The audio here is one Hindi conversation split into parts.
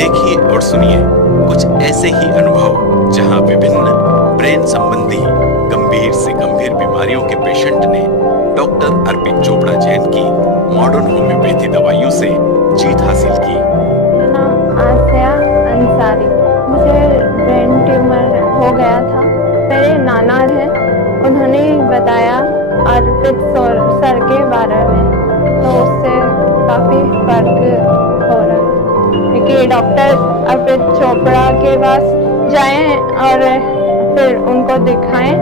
देखिए और सुनिए कुछ ऐसे ही अनुभव जहां विभिन्न ब्रेन संबंधी गंभीर से गंभीर बीमारियों के पेशेंट ने डॉक्टर अर्पित चोपड़ा जैन की मॉडर्न होम्योपैथी दवाइयों से जीत हासिल की। मेरा नाम आसिया अंसारी। मुझे ब्रेन ट्यूमर हो गया था। मेरे नाना हैं, उन्होंने बताया अर्पित सर के बारे में, तो उससे काफ़ी फर्क हो रहा है कि डॉक्टर अर्पित चोपड़ा के पास जाएं और फिर उनको दिखाएं,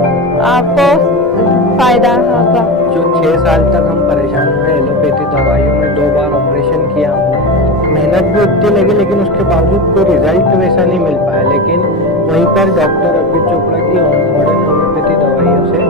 आपको फ़ायदा होगा। जो 6 साल तक हम परेशान हुए एलोपैथी दवाइयों में, 2 बार ऑपरेशन किया हमने, मेहनत भी उतनी लगी लेकिन उसके बावजूद कोई रिजल्ट वैसा नहीं मिल पाया। लेकिन वहीं पर डॉक्टर अर्पित चोपड़ा की मॉडर्न होम्योपैथी दवाइयों से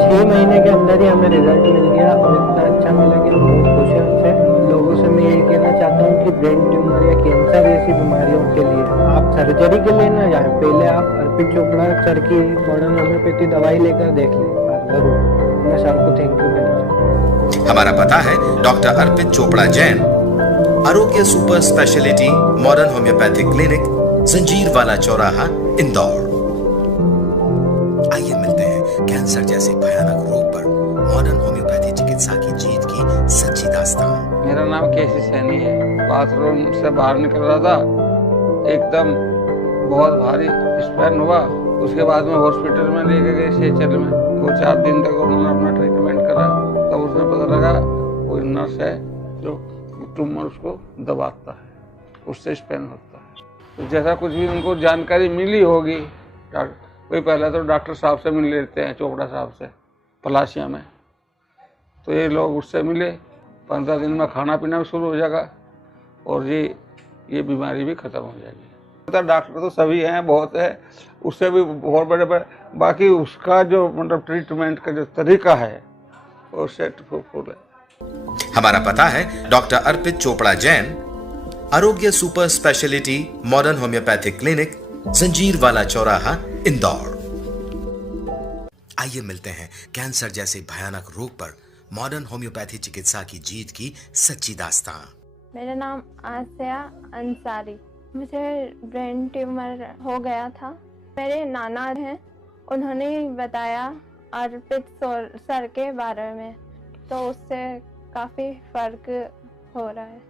6 महीने के अंदर ही हमें रिजल्ट मिल गया और इतना अच्छा मिला कि हम बहुत खुश हैं उससे। लोगों से मैं यही कहना चाहता हूँ कि ब्रेन ट्यूमर या कैंसर जैसी बीमारियों के लिए आप सर्जरी के लिए ना जाएं, पहले आप अर्पित चोपड़ा सर की मॉडर्न होम्योपैथी दवाई लेकर देख लें जरूर। मैं सर को थैंक यू कहना चाहता हूँ। हमारा पता है डॉक्टर अर्पित चोपड़ा जैन, आरोग्य super speciality modern homeopathic clinic, जंजीर वाला चौराहा, इंदौर। आइए मिलते हैं कैंसर जैसे भयानक रोग पर मॉडर्न होम्योपैथी चिकित्सा की जीत की सच्ची दास्तान। मेरा नाम केसी सैनी है। बाथरूम से बाहर निकल रहा था, एकदम बहुत भारी स्पैन हुआ। उसके बाद में हॉस्पिटल में लेके गए सेचर में, 2-4 दिन तक उन्होंने अपना ट्रीटमेंट करा। तब उसमें पता लगा कोई नर्स है जो ट्यूमर उसको दबाता है, उससे स्पैन होता है। तो जैसा कुछ भी उनको जानकारी मिली होगी, कोई पहले तो डॉक्टर साहब से मिल लेते हैं, चोपड़ा साहब से पलाशिया में, तो ये लोग उससे मिले। 15 दिन में खाना पीना भी शुरू हो जाएगा और ये बीमारी भी ख़त्म हो जाएगी। डॉक्टर तो सभी हैं, बहुत है, उससे भी बहुत बड़े बाकी उसका जो मतलब ट्रीटमेंट का जो तरीका है वो सेट फुल है। हमारा पता है डॉक्टर अर्पित चोपड़ा जैन, आरोग्य super speciality modern homeopathic clinic, जंजीर वाला चौराहा, इंदौर। आइए मिलते हैं कैंसर जैसे भयानक रोग पर मॉडर्न होम्योपैथी चिकित्सा की जीत की सच्ची दास्तां। मेरा नाम आसिया अंसारी। मुझे ब्रेन ट्यूमर हो गया था। मेरे नाना हैं, उन्होंने बताया अर्पित सर के बारे में, तो उससे काफ़ी फर्क हो रहा है।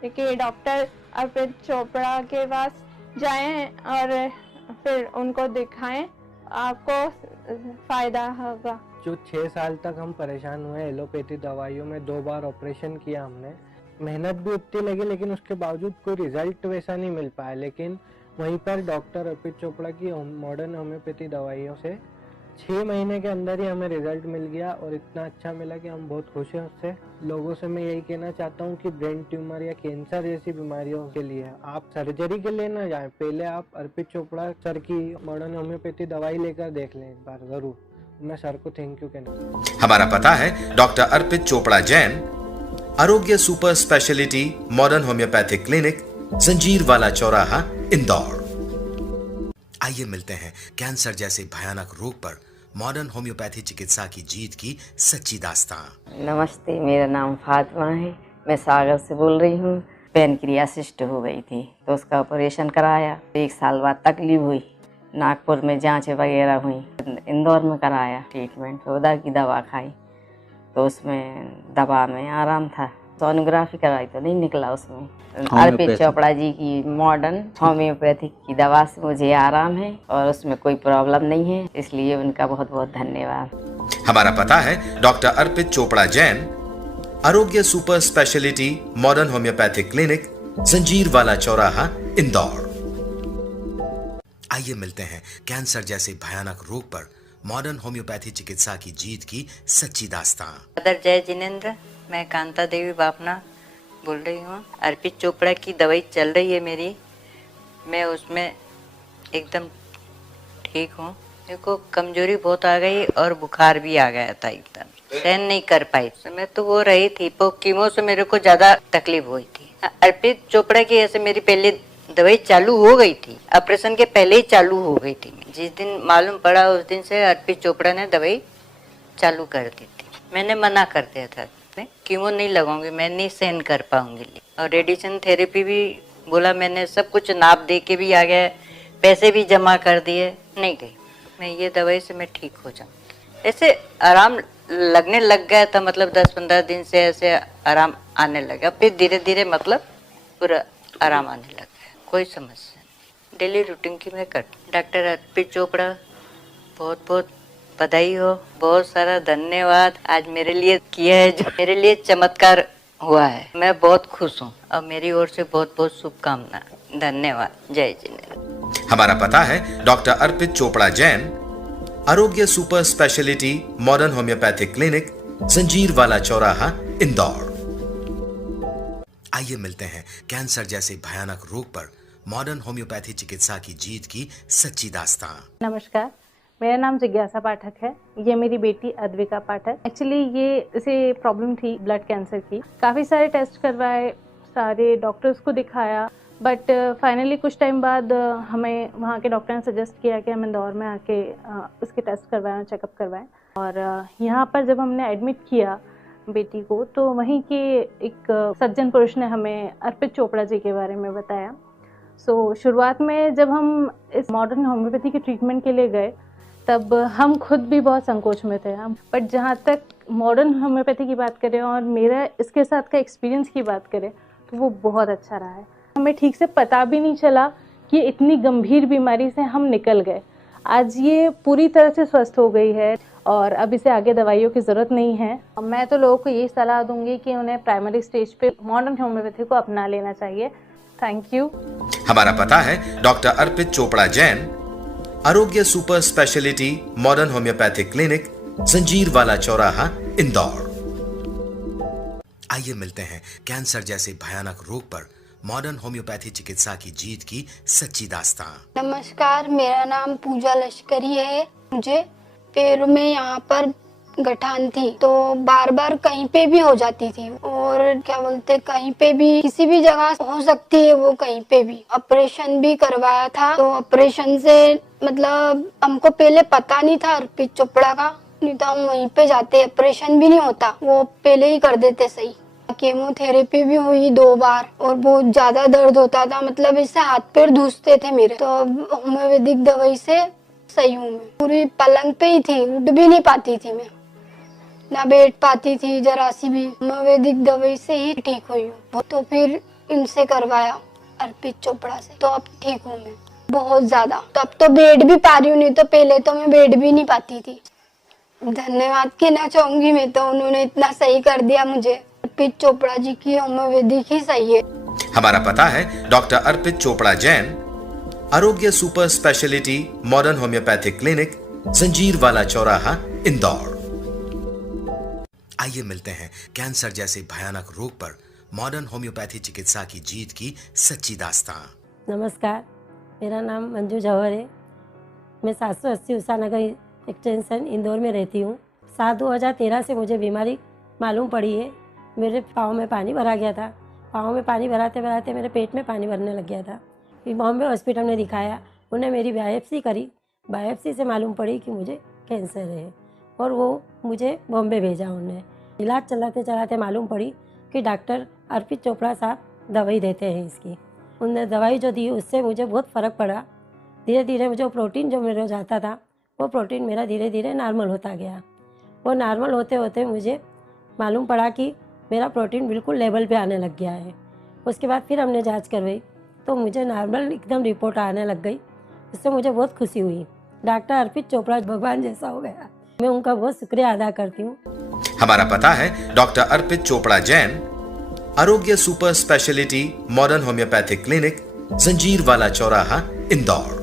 क्योंकि डॉक्टर अर्पित चोपड़ा के पास जाएं और फिर उनको दिखाएं, आपको फ़ायदा होगा। जो 6 साल तक हम परेशान हुए एलोपैथी दवाइयों में, 2 बार ऑपरेशन किया हमने, मेहनत भी उतनी लगी लेकिन उसके बावजूद कोई रिजल्ट वैसा नहीं मिल पाया। लेकिन वहीं पर डॉक्टर अर्पित चोपड़ा की मॉडर्न होम्योपैथी दवाइयों से 6 महीने के अंदर ही हमें रिजल्ट मिल गया और इतना अच्छा मिला कि हम बहुत खुश हैं उससे। लोगों से मैं यही कहना चाहता हूँ कि ब्रेन ट्यूमर या कैंसर जैसी बीमारियों के लिए आप सर्जरी के लिए ना जाएं, पहले आप अर्पित चोपड़ा सर की मॉडर्न होम्योपैथी दवाई लेकर देख लें एक बार जरूर। मैं सर को थैंक यू कहना। हमारा पता है डॉक्टर अर्पित चोपड़ा जैन, आरोग्य super speciality modern homeopathic clinic, जंजीर वाला चौराहा, इंदौर। आइए मिलते हैं कैंसर जैसे भयानक रोग पर मॉडर्न होम्योपैथी चिकित्सा की जीत की सच्ची दास्तां। नमस्ते, मेरा नाम फातिमा है। मैं सागर से बोल रही हूँ। पैनक्रियासिस्ट हो गई थी तो उसका ऑपरेशन कराया। 1 साल बाद तकलीफ हुई, नागपुर में जांच वगैरह हुई, इंदौर में कराया ट्रीटमेंट, उधर की दवा खाई तो उसमें दवा में आराम था। सोनोग्राफी कराई तो नहीं निकला उसमें। अर्पित चोपड़ा जी की मॉडर्न होम्योपैथिक की दवा से मुझे आराम है और उसमें कोई प्रॉब्लम नहीं है, इसलिए उनका बहुत बहुत धन्यवाद। हमारा पता है डॉक्टर अर्पित चोपड़ा जैन, आरोग्य super speciality modern homeopathic clinic, जंजीर वाला चौराहा, इंदौर। आइए मिलते हैं कैंसर जैसे भयानक रोग पर मॉडर्न होम्योपैथी चिकित्सा की जीत की सच्ची दास्तां। मदर जय जिनेंद्र, मैं कांता देवी बापना बोल रही हूँ। अर्पित चोपड़ा की दवाई चल रही है मेरी, मैं उसमें एकदम ठीक हूँ। मेरे को कमजोरी बहुत आ गई और बुखार भी आ गया था, एकदम सहन नहीं कर पाई। मैं तो वो रही थी, पर कीमो से मेरे को ज्यादा तकलीफ हुई थी। अर्पित चोपड़ा की ऐसे मेरी पहले दवाई चालू हो गई थी, ऑपरेशन के पहले ही चालू हो गई थी। जिस दिन मालूम पड़ा उस दिन से अर्पित चोपड़ा ने दवाई चालू कर दी थी। मैंने मना कर दिया था, मैं कीमो नहीं लगाऊंगी, मैं नहीं सहन कर पाऊंगी। और रेडिएशन थेरेपी भी बोला, मैंने सब कुछ नाप दे के भी आ गया, पैसे भी जमा कर दिए, नहीं गई। मैं ये दवाई से मैं ठीक हो जाऊँ। ऐसे आराम लगने लग गया था, मतलब 10-15 दिन से ऐसे आराम आने लगा। फिर धीरे धीरे मतलब पूरा आराम आने लग गया, कोई समस्या नहीं। डेली रूटीन की मैं कर। डॉक्टर अर्पित चोपड़ा बहुत बहुत बधाई हो, बहुत सारा धन्यवाद। आज मेरे लिए किया है जो मेरे लिए चमत्कार हुआ है, मैं बहुत खुश हूँ और मेरी ओर से बहुत बहुत शुभकामना। धन्यवाद। जय जिनेंद्र। हमारा पता है डॉक्टर अर्पित चोपड़ा जैन, आरोग्य super speciality modern homeopathic clinic, जंजीर वाला चौराहा, इंदौर। आइए मिलते हैं कैंसर जैसे भयानक रोग पर मॉडर्न होम्योपैथी चिकित्सा की जीत की सच्ची दास्तां। नमस्कार, मेरा नाम जिज्ञासा पाठक है। ये मेरी बेटी अद्विका पाठक। एक्चुअली ये इसे प्रॉब्लम थी ब्लड कैंसर की। काफ़ी सारे टेस्ट करवाए, सारे डॉक्टर्स को दिखाया, बट फाइनली कुछ टाइम बाद हमें वहाँ के डॉक्टर ने सजेस्ट किया कि हम इंदौर में आके इसके टेस्ट करवाएं, चेकअप करवाएं। और यहाँ पर जब हमने एडमिट किया बेटी को, तो वहीं के एक सज्जन पुरुष ने हमें अर्पित चोपड़ा जी के बारे में बताया। शुरुआत में जब हम इस मॉडर्न होम्योपैथी के ट्रीटमेंट के लिए गए, तब हम खुद भी बहुत संकोच में थे। बट जहाँ तक मॉडर्न होम्योपैथी की बात करें और मेरा इसके साथ का एक्सपीरियंस की बात करें, तो वो बहुत अच्छा रहा है। हमें ठीक से पता भी नहीं चला कि इतनी गंभीर बीमारी से हम निकल गए। आज ये पूरी तरह से स्वस्थ हो गई है और अब इसे आगे दवाइयों की ज़रूरत नहीं है। मैं तो लोगों को ये सलाह दूंगी कि उन्हें प्राइमरी स्टेज पे मॉडर्न होम्योपैथी को अपना लेना चाहिए। Thank you. हमारा पता है डॉक्टर अर्पित चोपड़ा जैन, आरोग्य super speciality modern homeopathic clinic, जंजीर वाला चौराहा, इंदौर। आइए मिलते हैं कैंसर जैसे भयानक रोग पर मॉडर्न होम्योपैथी चिकित्सा की जीत की सच्ची दास्तां। नमस्कार, मेरा नाम पूजा लश्करी है। मुझे पैरों में यहाँ पर गठान थी, तो बार बार कहीं पे भी हो जाती थी और क्या बोलते कहीं पे भी किसी भी जगह हो सकती है वो, कहीं पे भी। ऑपरेशन भी करवाया था, तो ऑपरेशन से मतलब हमको पहले पता नहीं था अर्पित चोपड़ा का, नहीं तो हम वहीं पे जाते, ऑपरेशन भी नहीं होता, वो पहले ही कर देते सही। केमोथेरेपी भी हुई 2 बार और बहुत ज्यादा दर्द होता था, मतलब इससे हाथ पैर धूसते थे मेरे, तो होम्योपैथिक दवाई से सही हूँ मैं। पूरी पलंग पे ही थी, उठ भी नहीं पाती थी मैं, ना बैठ पाती थी जरा सी भी। होम्योपैथिक दवाई से ही ठीक हुई हूँ। तो फिर इनसे करवाया अर्पित चोपड़ा से, तो अब ठीक हूँ मैं बहुत ज्यादा। तो अब तो बैठ भी पा रही हूँ, नहीं तो पहले तो मैं बैठ भी नहीं पाती थी। धन्यवाद कहना चाहूंगी मैं तो, उन्होंने इतना सही कर दिया मुझे। अर्पित चोपड़ा जी की होम्योपैथिक ही सही है। हमारा पता है डॉक्टर अर्पित चोपड़ा जैन, आरोग्य super speciality modern homeopathic clinic, जंजीर वाला चौराहा, इंदौर। आइए मिलते हैं कैंसर जैसे भयानक रोग पर मॉडर्न होम्योपैथी चिकित्सा की जीत की सच्ची दास्तां। नमस्कार, मेरा नाम मंजू जौहर है। मैं 780 उषा नगर एक्सटेंशन इंदौर में रहती हूँ। 7/2013 से मुझे बीमारी मालूम पड़ी है। मेरे पाँव में पानी भरा गया था। पाँव में पानी भराते भराते मेरे पेट में पानी भरने लग गया था। फिर बॉम्बे हॉस्पिटल में दिखाया, उन्हें मेरी बायोप्सी करी। बायोप्सी से मालूम पड़ी कि मुझे कैंसर है और वो मुझे बॉम्बे भेजा उन्हें। इलाज चलाते चलाते मालूम पड़ी कि डॉक्टर अर्पित चोपड़ा साहब दवाई देते हैं इसकी। उन्होंने दवाई जो दी उससे मुझे बहुत फ़र्क पड़ा। धीरे धीरे जो प्रोटीन जो मेरे जाता था वो प्रोटीन मेरा धीरे धीरे नॉर्मल होता गया। वो नॉर्मल होते होते मुझे मालूम पड़ा कि मेरा प्रोटीन बिल्कुल लेवल पे आने लग गया है। उसके बाद फिर हमने जांच करवाई तो मुझे नॉर्मल एकदम रिपोर्ट आने लग गई। इससे मुझे बहुत खुशी हुई। डॉक्टर अर्पित चोपड़ा भगवान जैसा हो गया। मैं उनका बहुत शुक्रिया अदा करती हूँ। हमारा पता है डॉक्टर अर्पित चोपड़ा जैन, आरोग्य super speciality modern homeopathic clinic, जंजीर वाला चौराहा, इंदौर।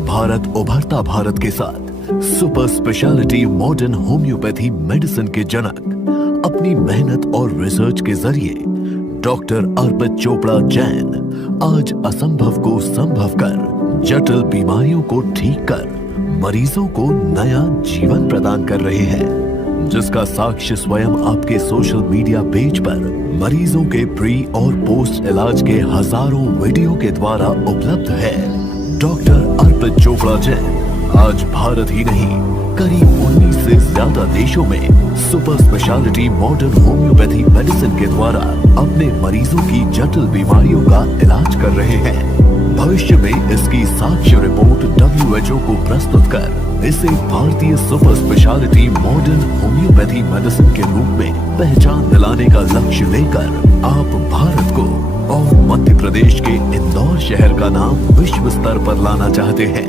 भारत उभरता भारत के साथ super speciality modern homeopathy medicine के जनक अपनी मेहनत और रिसर्च के जरिए डॉक्टर अर्पित चोपड़ा जैन आज असंभव को संभव कर जटिल बीमारियों को ठीक कर मरीजों को नया जीवन प्रदान कर रहे हैं, जिसका साक्ष्य स्वयं आपके सोशल मीडिया पेज पर मरीजों के प्री और पोस्ट इलाज के हजारों वीडियो के द्वारा उपलब्ध है। डॉक्टर अर्पित चोपड़ा जैन आज भारत ही नहीं करीब 19 से ज्यादा देशों में super speciality modern homeopathy medicine के द्वारा अपने मरीजों की जटिल बीमारियों का इलाज कर रहे हैं। भविष्य में इसकी साक्ष्य रिपोर्ट WHO को प्रस्तुत कर इसे भारतीय super speciality modern homeopathy medicine के रूप में पहचान दिलाने का लक्ष्य लेकर आप भारत को और मध्य प्रदेश के इंदौर शहर का नाम विश्व स्तर पर लाना चाहते हैं।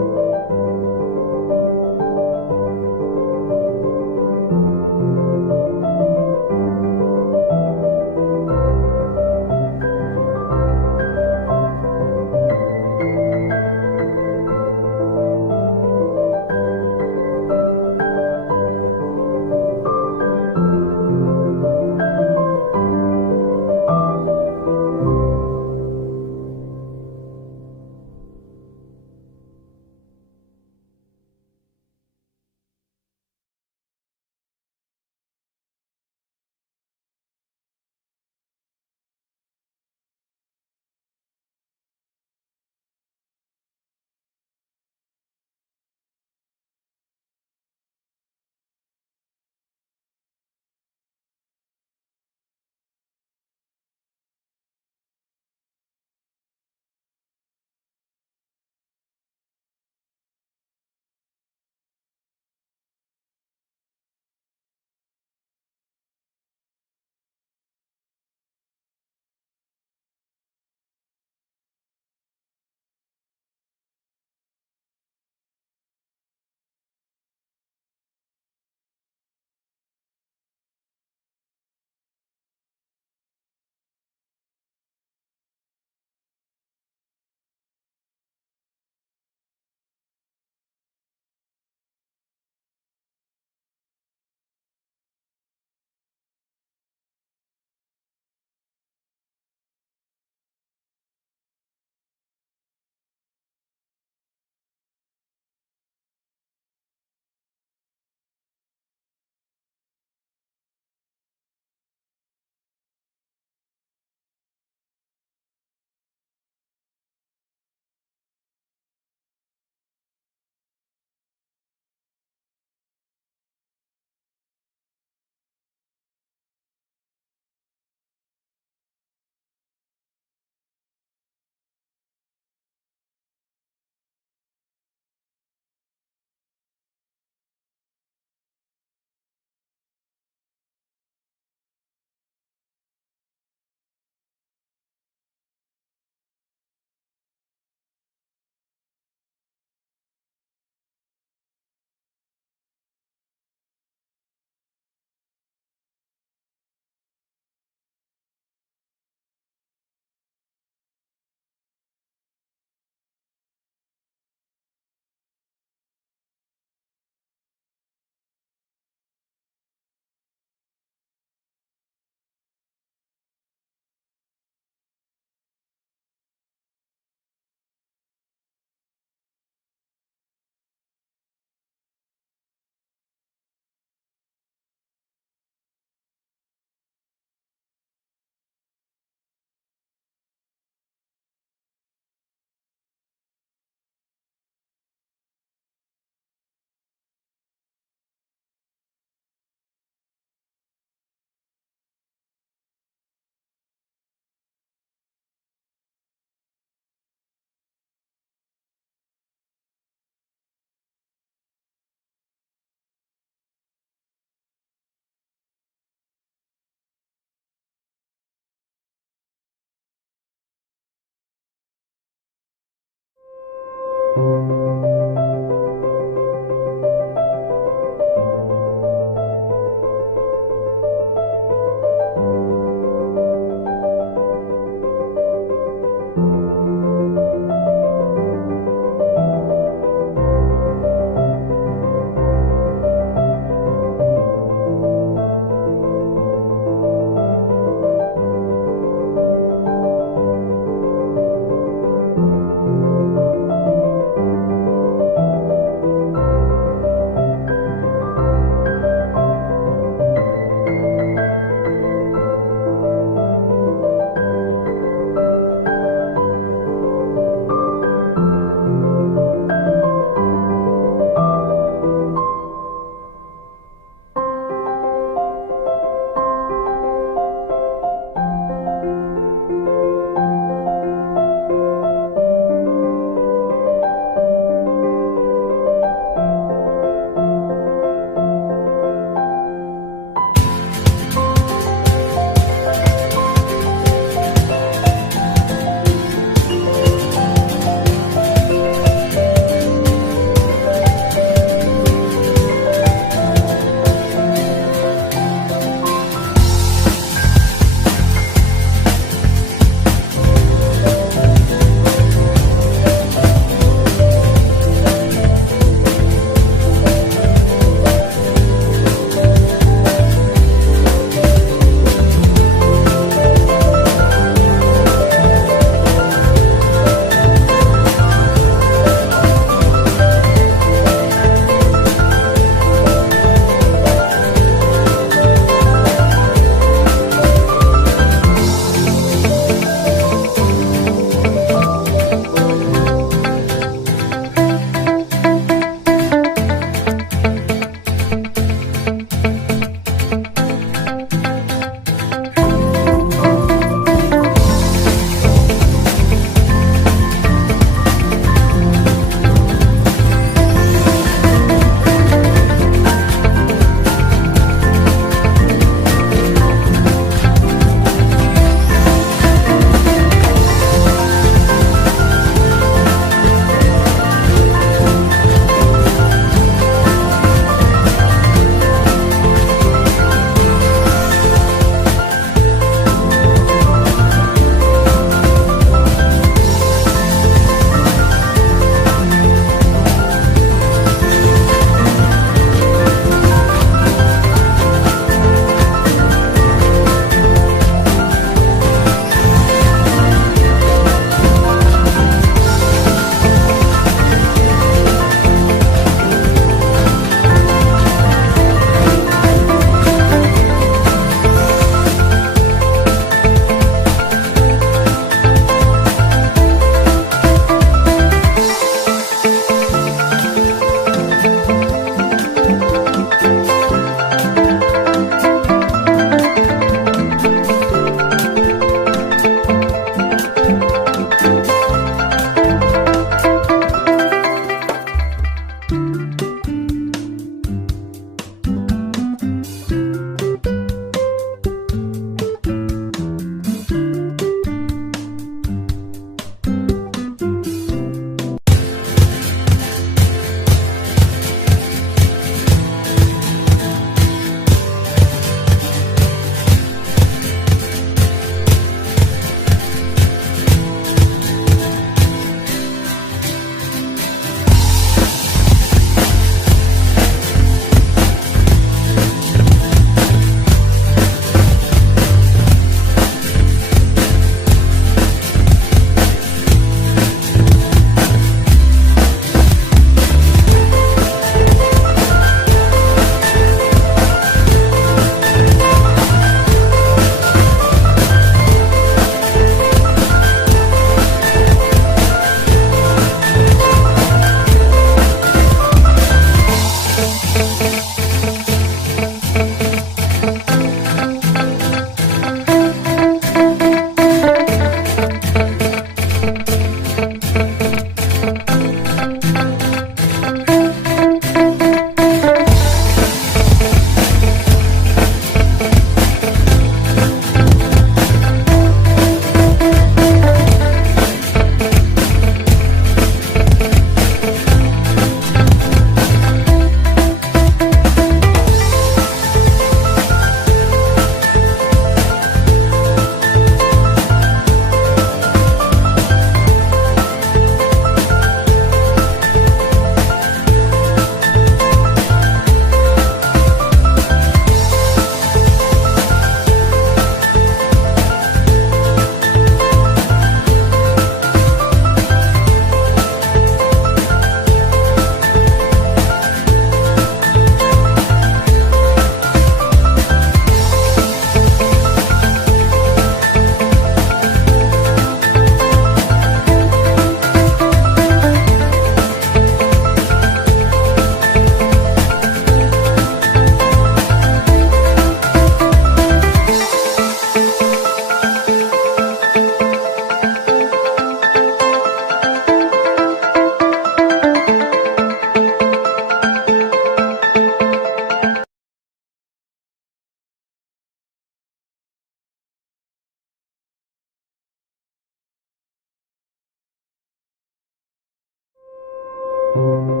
है।